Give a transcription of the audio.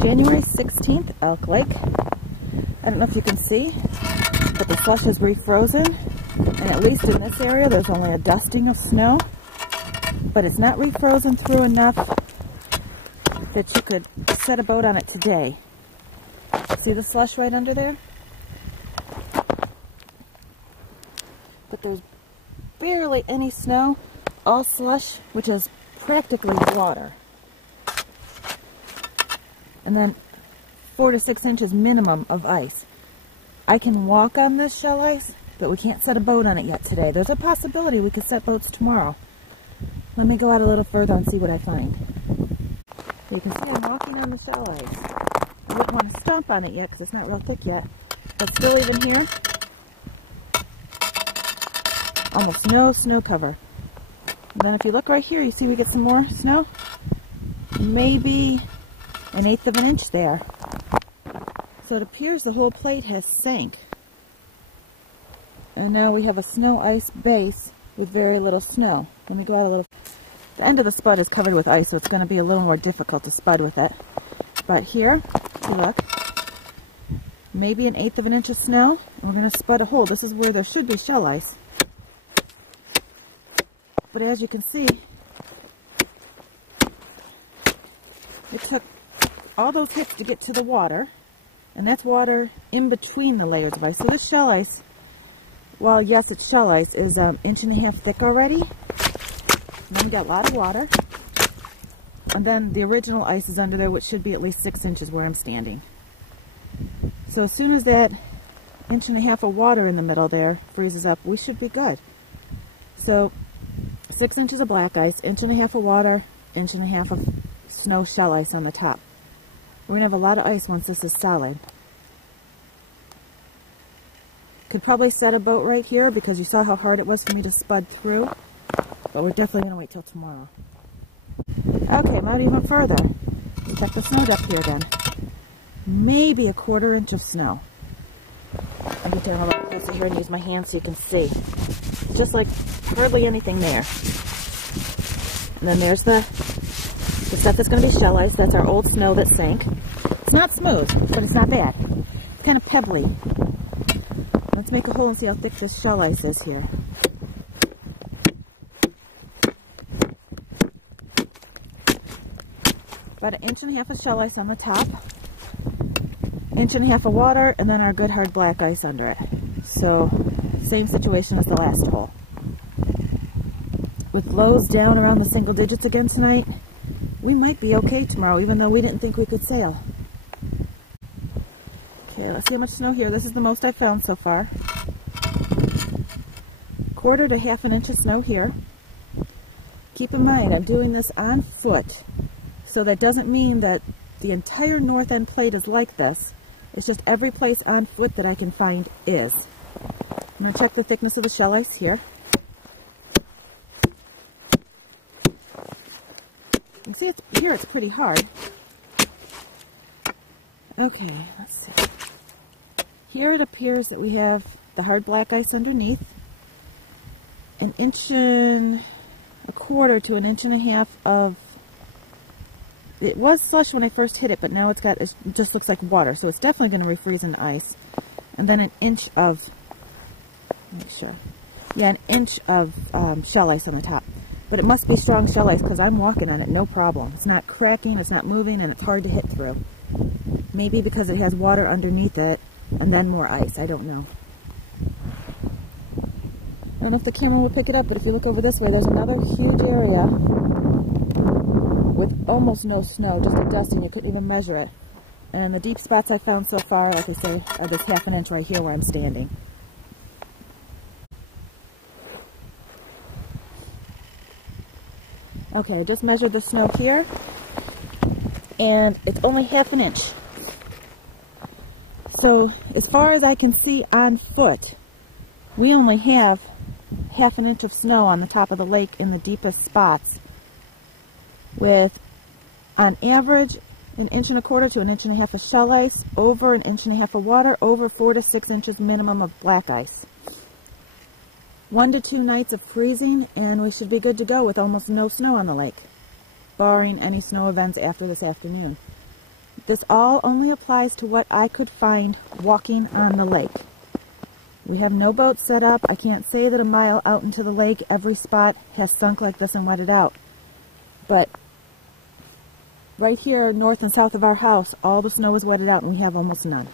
January 16th, Elk Lake. I don't know if you can see, but the slush is refrozen, and at least in this area there's only a dusting of snow, but it's not refrozen through enough that you could set a boat on it today. See the slush right under there? But there's barely any snow, all slush, which is practically water. And then 4 to 6 inches minimum of ice. I can walk on this shell ice, but we can't set a boat on it yet today. There's a possibility we could set boats tomorrow. Let me go out a little further and see what I find. You can see I'm walking on the shell ice. I wouldn't want to stomp on it yet because it's not real thick yet. But still, even here, almost no snow cover. And then if you look right here, you see we get some more snow? Maybe 1/8 of an inch there. So it appears the whole plate has sank. And now we have a snow ice base with very little snow. Let me go out a little. The end of the spud is covered with ice, so it's going to be a little more difficult to spud with it. But here, if you look, maybe 1/8 of an inch of snow. And we're going to spud a hole. This is where there should be shell ice. But as you can see, it took all those hits to get to the water, and that's water in between the layers of ice. So this shell ice, while yes, it's shell ice, is 1.5 inches thick already. And then we got a lot of water, and then the original ice is under there, which should be at least 6 inches where I'm standing. So as soon as that 1.5 inches of water in the middle there freezes up, we should be good. So 6 inches of black ice, 1.5 inches of water, 1.5 inches of snow shell ice on the top. We're going to have a lot of ice once this is solid. Could probably set a boat right here because you saw how hard it was for me to spud through. But we're definitely going to wait till tomorrow. Okay, I'm out even further. Check the snow depth here then. Maybe 1/4 inch of snow. I'll get down a little closer here and use my hand so you can see. It's just like hardly anything there. And then there's the stuff that's going to be shell ice. That's our old snow that sank. It's not smooth, but it's not bad. It's kind of pebbly. Let's make a hole and see how thick this shell ice is here. About 1.5 inches of shell ice on the top, 1.5 inches of water, and then our good hard black ice under it. So, same situation as the last hole. With lows down around the single digits again tonight, we might be okay tomorrow, even though we didn't think we could sail. Okay, let's see how much snow here. This is the most I've found so far. 1/4 to 1/2 inch of snow here. Keep in mind, I'm doing this on foot, so that doesn't mean that the entire north end plate is like this. It's just every place on foot that I can find is. I'm going to check the thickness of the shell ice here. You can see here it's pretty hard. Okay, let's see. Here it appears that we have the hard black ice underneath, 1.25 inches to 1.5 inches of, it was slush when I first hit it, but now it just looks like water, so it's definitely going to refreeze in ice. And then 1 inch of, make sure, yeah, 1 inch of shell ice on the top. But it must be strong shell ice because I'm walking on it, no problem. It's not cracking, it's not moving, and it's hard to hit through. Maybe because it has water underneath it, and then more ice, I don't know. I don't know if the camera will pick it up, but if you look over this way, there's another huge area with almost no snow, just a dusting, you couldn't even measure it. And the deep spots I found so far, like I say, are this 1/2 inch right here where I'm standing. Okay, I just measured the snow here, and it's only 1/2 inch. So, as far as I can see on foot, we only have 1/2 inch of snow on the top of the lake in the deepest spots, with, on average, 1.25 inches to 1.5 inches of shell ice, over 1.5 inches of water, over 4 to 6 inches minimum of black ice. 1 to 2 nights of freezing, and we should be good to go with almost no snow on the lake, barring any snow events after this afternoon. This all only applies to what I could find walking on the lake. We have no boat set up. I can't say that a mile out into the lake every spot has sunk like this and wetted out. But right here north and south of our house, all the snow is wetted out and we have almost none.